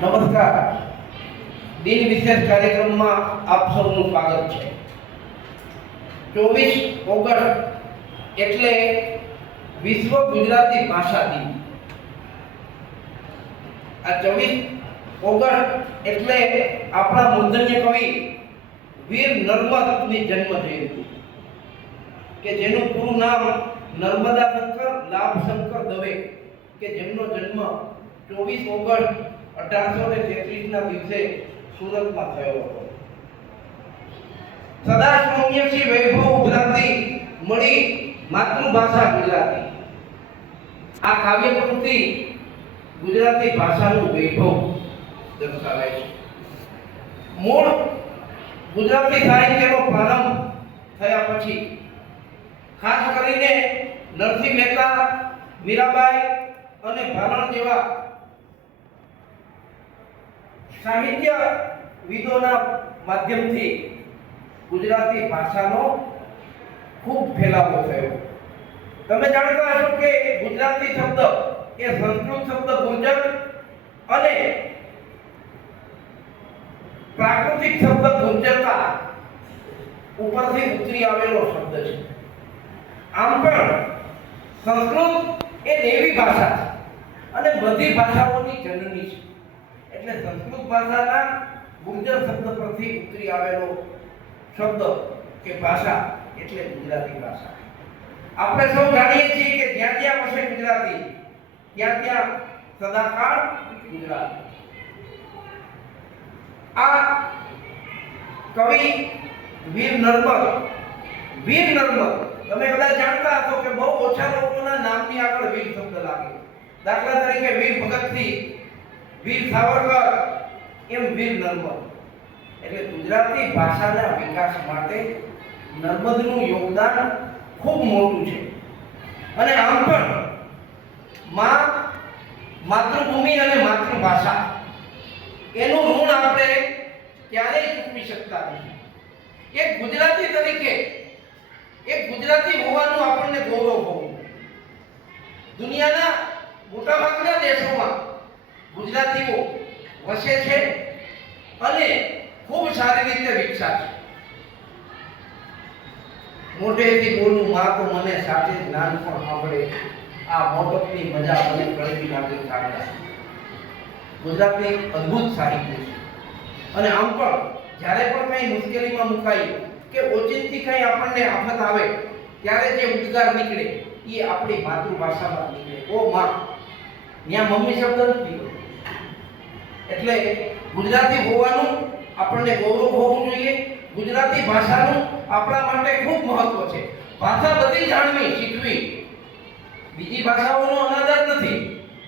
નમસ્કાર. દિન વિશેષ કાર્યક્રમમાં આપ સૌનું સ્વાગત છે. 24 ઓગસ્ટ એટલે વિશ્વ ગુજરાતી ભાષા દિન. આ 24 ઓગસ્ટ એટલે આપણા મૂર્ધન્ય કવિ વીર નર્મદની જન્મ જયંતિ, કે જેનું પૂરું નામ નર્મદા શંકર લાભશંકર દવે, કે જેમનો જન્મ 24 ઓગસ્ટ 1833 ના દિવસે સુરતમાં થયો હતો. સદા સૌમ્યસી વૈભવ ઉભરાતી મળી માતૃભાષા ગુજરાતી. આ કાવ્ય પ્રવૃત્તિ ગુજરાતી ભાષાનું વૈભવ દર્શાવે છે. મૂળ ગુજરાતી સાહિત્યનો પ્રારંભ થયા પછી ખાસ કરીને નરસિંહ મહેતા, મીરાબાઈ અને ભારણ જેવા સાહિત્ય વિદોના માધ્યમથી ગુજરાતી ભાષાનો ખૂબ ફેલાવો થયો. તમે જાણતા હશો કે ગુજરાતી શબ્દ એ સંસ્કૃત શબ્દ ગુર્જર અને પ્રાકૃતિક શબ્દ ગુર્જરતા ઉપરથી ઉતરી આવેલો શબ્દ છે. આમ પણ સંસ્કૃત એ દેવી ભાષા છે અને બધી ભાષાઓની જનની છે. એટલે સંસ્કૃત ભાષાના ગુર્જર શબ્દ પરથી ઉતરી આવેલો શબ્દ કે ભાષા એટલે ગુજરાતી ભાષા. આપણે સૌ જાણીએ છીએ કે જ્યાં જ્યાં વસે ગુજરાતી ત્યાં ત્યાં સદાકાળ ગુજરાતી. આ કવિ વીર નર્મદ તમે કદાચ જાણતા હશો કે બહુ ઓછા લોકોના નામની આગળ વીર શબ્દ લાગે. દાખલા તરીકે વીર ભગતસિંહ, વીર સાવરકર, એમ વીર નર્મદ. એટલે ગુજરાતી ભાષાના વિકાસ માટે નર્મદનું યોગદાન ખૂબ મોટું છે. અને આમ પણ માતૃભૂમિ અને માતૃભાષા એનું ઋણ આપણે ક્યારેય ચૂકવી શકતા નથી. એક ગુજરાતી તરીકે એક ગુજરાતી હોવાનું આપણને ગૌરવ હોવું. દુનિયાના મોટાભાગના દેશોમાં ગુજરાતીઓ વસે છે અને ખૂબ સારી રીતે વિકસ્યા છે. મોટેથી બોલું માં તો મને સાથે જ નાનપણ સાંભળે, આ મોટપની મજા મને કળવી લાગે સાંભળા. ગુજરાતી અદ્ભુત સાહિત્ય છે. અને આમ પણ જ્યારે પણ કંઈ મુશ્કેલીમાં મુકાઈ કે ઓચિંતી કંઈ આપણને આફત આવે ત્યારે જે ઉદ્ગાર નીકળે એ આપણી માતૃભાષામાં નીકળે. ઓ માં, ત્યાં મમ્મી શબ્દ નથી. એટલે ગુજરાતી હોવાનું આપણને ગૌરવ હોવું જોઈએ. ગુજરાતી ભાષાનું આપણા માટે ખૂબ મહત્વ છે. ભાષા બધી જાણવી, શીખવી, બીજી ભાષાઓનો અનાદર નથી,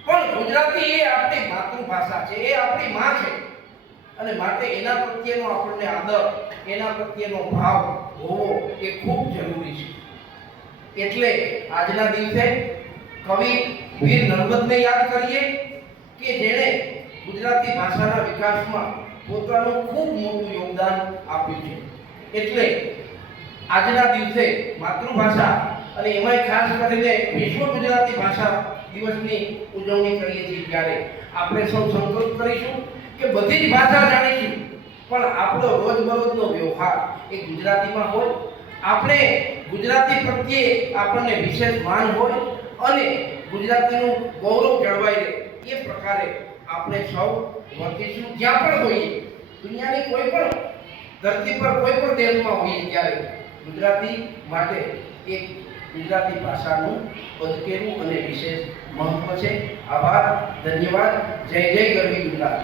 પણ ગુજરાતી એ આપણી માતૃભાષા છે, એ આપણી માં છે. અને માટે એના પ્રત્યેનો આપણને આદર, એના પ્રત્યેનો ભાવ હોવો એ ખૂબ જરૂરી છે. એટલે આજના દિવસે કવિ વીર નર્મદને યાદ કરીએ કે જેણે ગુજરાતી ભાષાના વિકાસમાં પોતાનું ખૂબ મોટું યોગદાન આપ્યું છે. એટલે આજના દિવસે માતૃભાષા અને એમાંય ખાસ કરીને વિશ્વ ગુજરાતી ભાષા દિવસની ઉજવણી કરીએ છીએ ત્યારે આપણે સૌ સંકલ્પ કરીશું કે બધી જ ભાષા જાણીશું, પણ આપણો રોજબરોજનો વ્યવહાર એ ગુજરાતીમાં હોય. આપણે ગુજરાતી પ્રત્યે આપણને વિશેષ માન હોય અને ગુજરાતીનું ગૌરવ જળવાઈ રહે એ પ્રકારે આપણે સૌ વર્તીશું. જ્યાં પણ હોઈએ, દુનિયાની કોઈ પણ ધરતી પર કોઈ પણ દેશમાં હોઈએ ત્યારે ગુજરાતી માટે એક ગુજરાતી ભાષાનું અદકેરું અને વિશેષ મહત્વ છે. આભાર, ધન્યવાદ. જય જય ગરવી ગુજરાત.